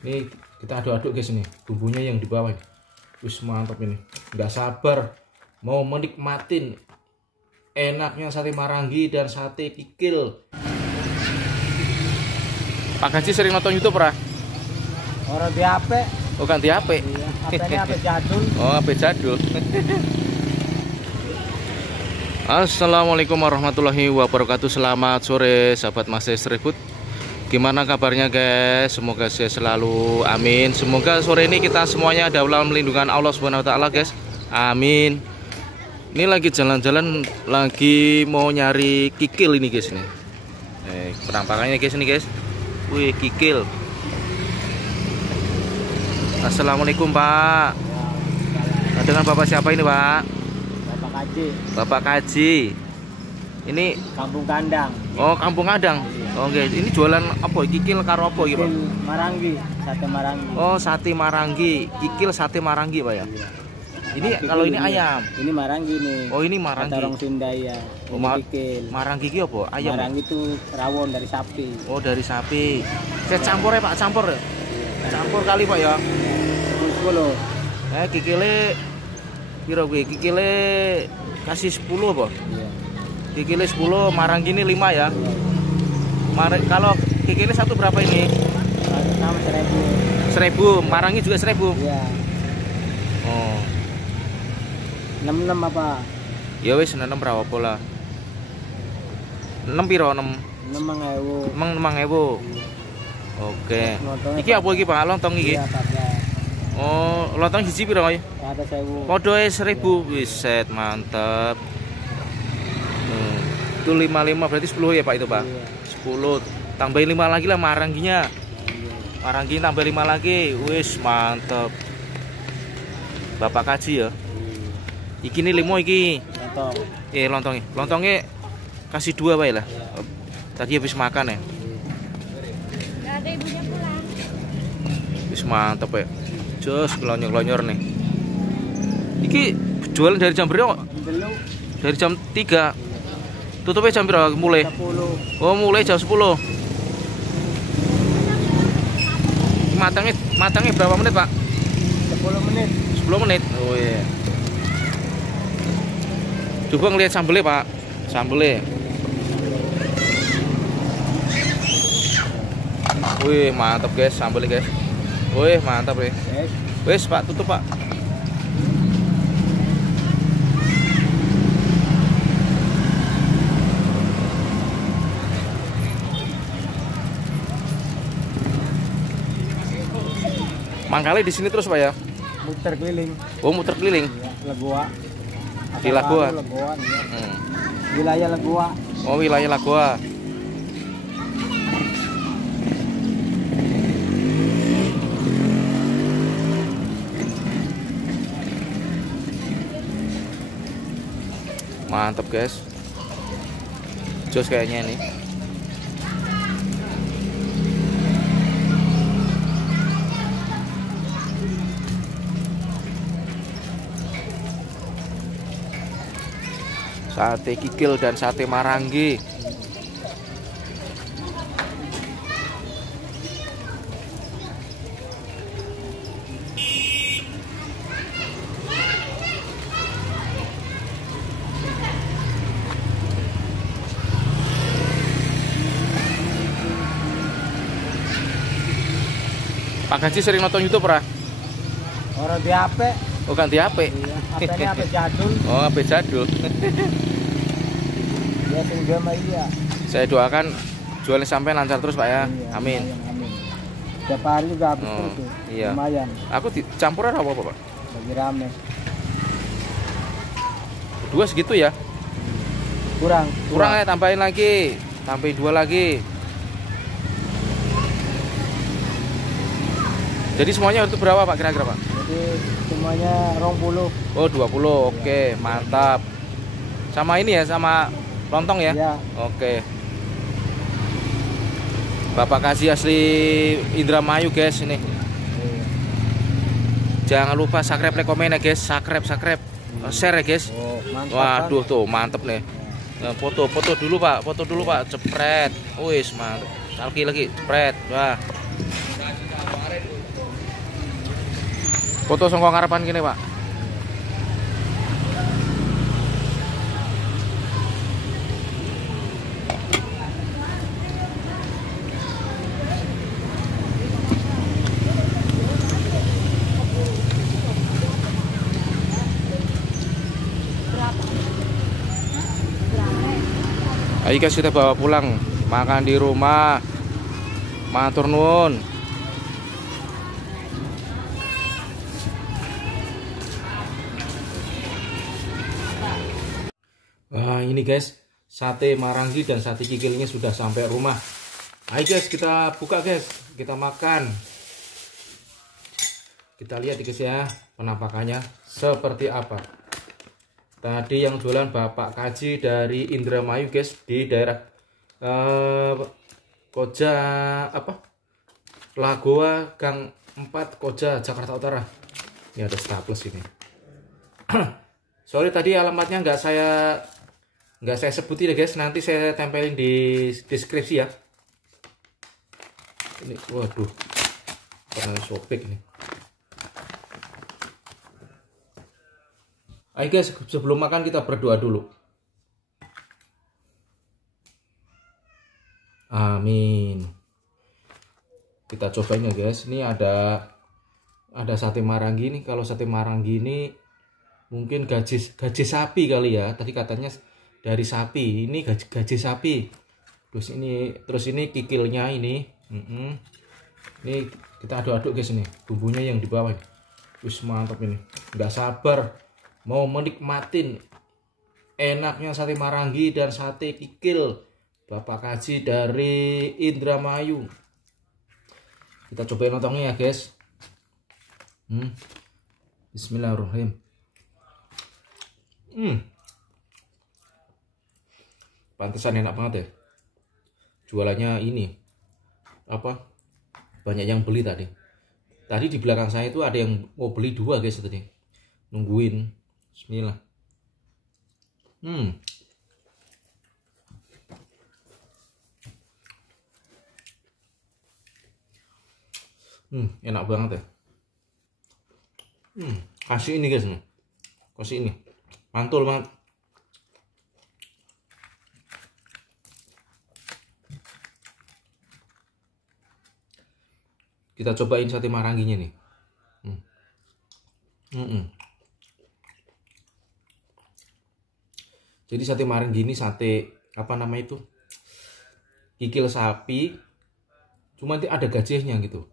Ini kita aduk-aduk guys, ini bumbunya yang di bawah. Wis mantap ini. Nggak sabar mau menikmatin enaknya sate Maranggi dan sate kikil. Pak Gaji sering nonton YouTube ora? Orang di HP. Oh, kan di HP. Iya, HP-nya HP jadul. Oh, HP jadul. Assalamualaikum warahmatullahi wabarakatuh. Selamat sore sahabat Mas Ribut. Gimana kabarnya guys? Semoga saya selalu amin. Semoga sore ini kita semuanya ada dalam lindungan Allah Subhanahu wa taala guys. Amin. Ini lagi jalan-jalan, lagi mau nyari kikil ini guys ini. Penampakannya guys ini guys. Wih, kikil. Assalamualaikum Pak. Dengan Bapak siapa ini Pak? Bapak Kaji. Bapak Kaji. Ini Kampung Kandang. Oh, Kampung Kandang. Oke, ini jualan apa? Kikil karo apa iki, Pak? Maranggi, sate Maranggi. Oh, sate Maranggi. Kikil sate Maranggi, Pak ya. Iya. Ini kalau ini ayam. Ini Maranggi nih. Oh, ini Maranggi. Kata orang Sunda ya. Oh, kikil. Maranggi iki apa? Ayam. Maranggi itu rawon dari sapi. Oh, dari sapi. Saya campur ya, Pak, campur ya. Campur kali, Pak ya. 10. Kikile piro kuwi? Kikile kasih 10 apa? Iya. Kikile 10, Maranggi ini 5 ya. Kalau kikile satu berapa ini? Sama 1000. Maranggi juga 1000. Iya. Oh. 66 apa? Ya wis 6 berapa pola? 6 piro 6? 6.000. Emang 6.000. Oke. Lontongnya Iki apa iki Pak? Lontong iki? Iya, pakai. Oh, lontong siji piro iki? Ada 1000. Podoe 1000. Wis set mantep. Itu 55 berarti 10 ya Pak itu Pak? Iya. 10. Tambahin 5 lagi lah Marangginya. Iya. Maranggi tambah 5 lagi. Wis mantep. Bapak Kaji ya. Iki ini limo iki. Lontong. Lontongnya. Lontongnya kasih 2 Pak lah. Iya. Tadi habis makan ya. Nggak ada ibunya pulang. Wis mantep ya. Jos kelonyor-kelonyor nih. Iki jualan dari jam berapa? Belum. Dari jam 3. Tutupnya jam berapa mulai? 10. Oh, mulai jam 10. Matangnya berapa menit, Pak? 10 menit. 10 menit. Oh iya. Coba ngelihat sambelnya, Pak. Sambelnya. Wih, mantap guys, sambelnya guys. Wih, mantap ya. Wis, Pak, tutup, Pak. Mangkali di sini terus Pak ya? Muter keliling. Oh, muter keliling. Iya, Legoa. Di Lagoa? Legoa, iya. Wilayah Legoa. Oh, wilayah Lagoa. Mantap guys. Jos kayaknya ini. Sate kikil dan sate Maranggi. Pak Gaji sering nonton YouTube ora? Orang di HP. Oh, kan di HP. Iya, HP-nya HP jadul. Oh, HP jadul. Iya, sehingga mah iya. Saya doakan jualnya sampai lancar terus Pak ya. Iya, Amin. Amin. Tiap hari juga habis terus tuh. Iya. Lumayan. Aku campuran apa Pak? Lagi rame. Dua segitu ya? Kurang Ya, tambahin lagi. Tambahin 2 lagi. Jadi semuanya itu berapa Pak kira-kira Pak? Jadi semuanya 20. Oh, 20. Oke, mantap. Sama ini ya, sama lontong ya? Iya. Oke. Bapak Kasih asli Indramayu guys ini. Jangan lupa subscribe, like, komen ya guys. Subscribe, share ya guys. Oh, mantap. Waduh tuh mantep nih. Nah, foto dulu Pak, cepret. Wis mantap. Selfie lagi, cepret. Wah. Foto songkok ngarepan gini Pak. Ayo guys, kita bawa pulang, makan di rumah. Matur nuwun. Nah, ini guys, sate marangi dan sate kikilnya sudah sampai rumah. Ayo guys, kita buka guys, kita makan. Kita lihat guys ya, penampakannya seperti apa. Tadi yang jualan Bapak Kaji dari Indramayu guys, di daerah Koja apa? Lagoa Gang 4 Koja Jakarta Utara. Ini ada staples ini. Sorry tadi alamatnya nggak saya sebutin ya guys, nanti saya tempelin di deskripsi ya. Ini waduh, sobek ini. Ayo guys, sebelum makan kita berdoa dulu. Amin. Kita cobain ya guys. Ini ada sate marangi nih. Kalau sate marangi ini mungkin gaji sapi kali ya. Tadi katanya dari sapi. Ini gaji sapi. Terus ini kikilnya ini. Ini kita aduk-aduk guys ini. Bumbunya yang di bawah. Wis mantap ini. Nggak sabar mau menikmatin enaknya sate marangi dan sate kikil Bapak Kaji dari Indramayu. Kita cobain lontongnya ya guys. Bismillahirrahmanirrahim. Pantesan enak banget ya. Jualannya ini apa? Banyak yang beli tadi. Tadi di belakang saya itu ada yang mau beli 2 guys tadi. Nungguin. Bismillah. Enak banget ya. Kasih ini guys nih. Kasih ini. Mantul banget. Kita cobain sate maranginya nih. Jadi sate marangi ini sate apa nama itu? Kikil sapi. Cuma nanti ada gajahnya gitu.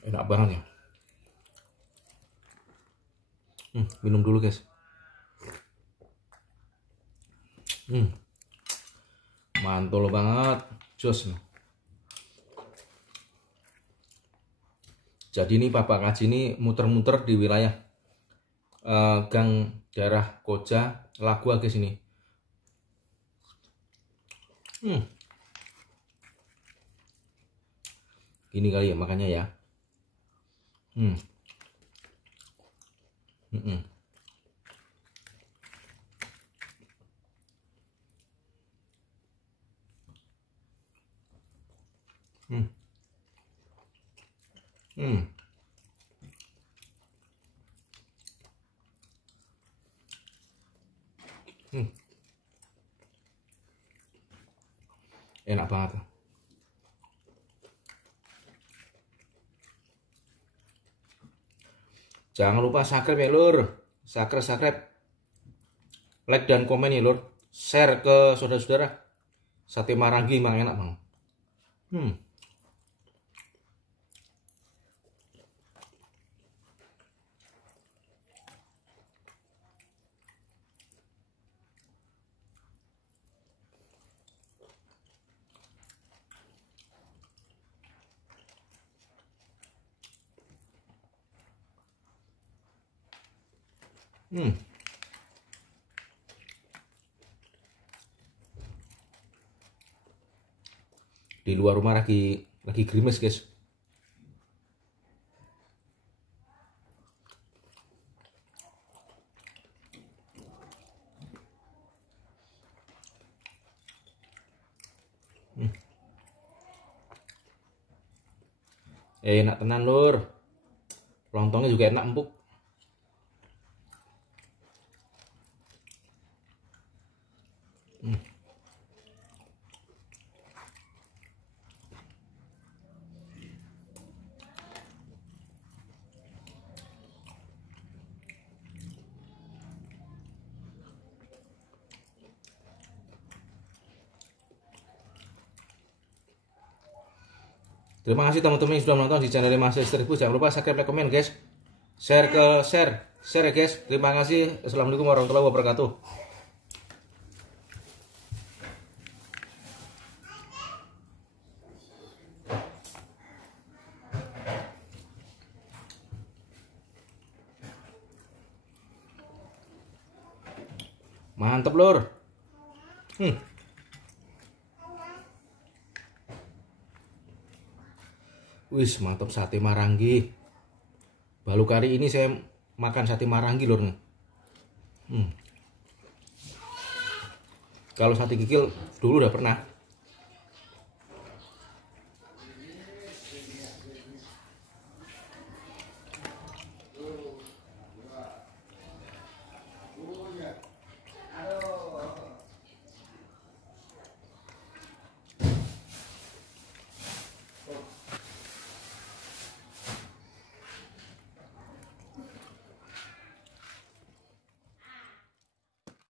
Enak banget ya. Minum dulu guys. Mantul banget. Jos. Jadi ini Bapak Kaji ini muter-muter di wilayah gang daerah Koja Lagoa guys ini. Gini kali ya makanya ya. Enak banget. Jangan lupa subscribe ya lur. Subscribe. Like dan komen ya lur. Share ke saudara-saudara. Sate marangi emang enak banget. Di luar rumah lagi gerimis guys. Enak tenan lur. Lontongnya juga enak empuk. Terima kasih teman-teman yang sudah menonton di channel Mas Seribu. Jangan lupa subscribe, like, komen guys. Share ya guys. Terima kasih. Assalamualaikum warahmatullahi wabarakatuh. Mantap lur. Wis mantap sate Marangi. Baru kali ini saya makan sate Marangi lur. Kalau sate kikil dulu udah pernah.